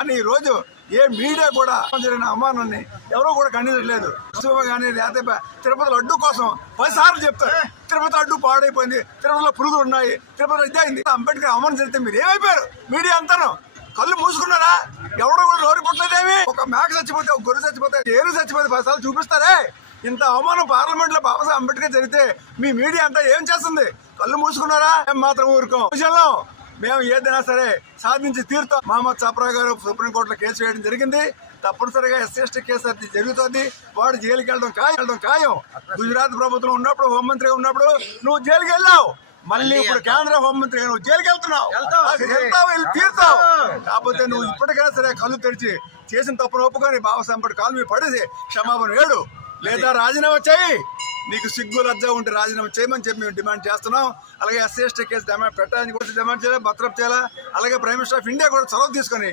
కానీ ఈ రోజు ఏ మీడియా కూడా జరిగిన అవమానాన్ని ఎవరో కూడా ఖండించట్లేదు. కానీ లేకపోతే తిరుపతిలో అడ్డు కోసం 10 సార్లు చెప్తారు. తిరుపతి అడ్డు పాడైపోయింది, తిరుపతిలో పురుగులు ఉన్నాయి, తిరుపతిలో ఇదైంది. అంబేద్కర్ అవమానం జరిగితే మీరు ఏమైపోయారు? మీడియా అంతాను కళ్ళు మూసుకున్నారా? ఎవడో కూడా నోరు పుట్టలేదేమి? ఒక మేక చచ్చిపోతే, ఒక గొర్రె చచ్చిపోతే, ఏరు చచ్చిపోతే 10 సార్లు చూపిస్తారే. ఇంత అవమానం పార్లమెంట్ లో బాబాసాహెబ్ అంబేద్కర్ జరిగితే మీ మీడియా అంతా ఏం చేస్తుంది? కళ్ళు మూసుకున్నారా? మాత్రం ఊరుకోం. విషయంలో మేము ఏదైనా సరే సాధించి తీరుతాం. మహమ్మద్ సఫ్రా గారు సుప్రీంకోర్టులో కేసు వేయడం జరిగింది. తప్పనిసరిగా SC/ST కేసు అది జరుగుతుంది. వాడు జైలుకి వెళ్ళడం ఖాయం. గుజరాత్ ప్రభుత్వం ఉన్నప్పుడు, హోంమంత్రిగా ఉన్నప్పుడు నువ్వు జైలుకి వెళ్ళావు. మళ్ళీ ఇప్పుడు కేంద్ర హోంమంత్రిగా నువ్వు జైలుకి వెళ్తున్నావు. తీరుతావు. కాకపోతే నువ్వు ఇప్పటికైనా సరే కళ్ళు తెరిచి చేసిన తప్పును ఒప్పుకొని బాబాసాహెబ్ అంబేద్కర్ కాలు మీద పడేసి క్షమాపణ వేడు, లేదా రాజీనామా చేయి. నీకు సిగ్గు లజ్జ ఉంటే రాజీనామా చేయమని చెప్పి మేము డిమాండ్ చేస్తున్నాం. అలాగే SC/ST కేసు డిమాండ్ పెట్టాలని కూడా డిమాండ్ చేయాలి, భద్రప్ చేయాలి. అలాగే ప్రైమ్ మినిస్టర్ ఆఫ్ ఇండియా కూడా చొరవ తీసుకొని